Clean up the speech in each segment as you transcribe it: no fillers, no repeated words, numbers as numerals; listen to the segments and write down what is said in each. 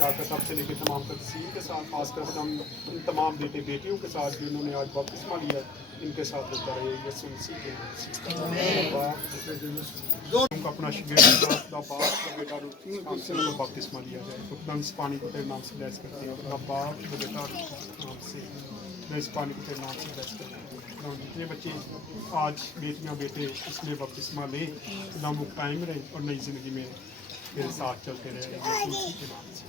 ज़्यादातर तब से लेकर तमाम तकसीम के साथ, खासकर हम तमाम बेटे बेटियों के साथ जिन्होंने आज बपतिस्मा लिया, इनके साथ होता रहे यसु मसीह के नाम से। उनका अपना बेटा बपतिस्मा लिया जाए, खुदा इस पानी को तेरे नाम से ब्लेस करते हैं, बाप बेटा नाम से मैं इस पानी को तेरे नाम से ब्लेस करता हूँ। जितने बच्चे आज बेटियाँ बेटे इसमें बपतिस्मा लें, खुदा वो कायम रहें और नई ज़िंदगी में मेरे साथ चलते रहे यीशु मसीह के नाम से।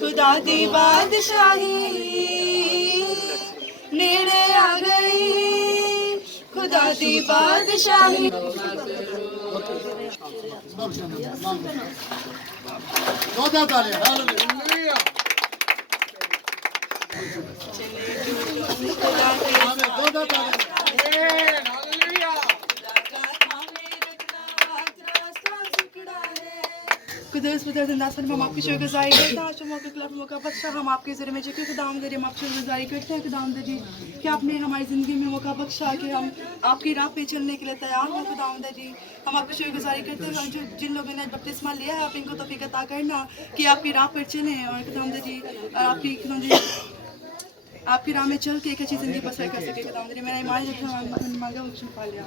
खुदा दी बादशाही नेड़े आ गई, खुदा दी बादशाही। कुदस हम आपकी शुक्रगुजारी करते हैं, आज मौके खिलाफ मौका बख्शा, हम आपके ज़रिए में जिक्र खुदा हम हम आपकी शुक्रगुजारी करते हैं खुदा जी कि आपने हमारी ज़िंदगी में मौका बख्शा कि हम आपकी राह पे चलने के लिए तैयार हैं खुदा जी। हम आपकी शुक्रगुजारी करते हैं जो जिन लोगों ने बपतिस्मा लिया है, आप इनको तौफीक अता करना कि आपकी राह पर चलें और खुदा जी आपकी राह में चल के एक अच्छी ज़िंदगी बसर कर सके खुदा जी। मेरा ईमान है मांगा वो पा लिया।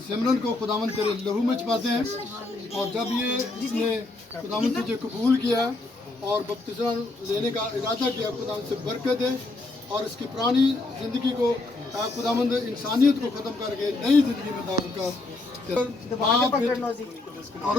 सिमरन को खुदावंद तेरे लहू में छुपाते हैं, और जब ये इसने खुदावंद तुझे कबूल किया और बपतिस्मा लेने का इरादा किया, खुदावंद से बरकत दे और इसकी पुरानी ज़िंदगी को खुदावंद इंसानियत को ख़त्म करके नई ज़िंदगी में दाखिल कर। और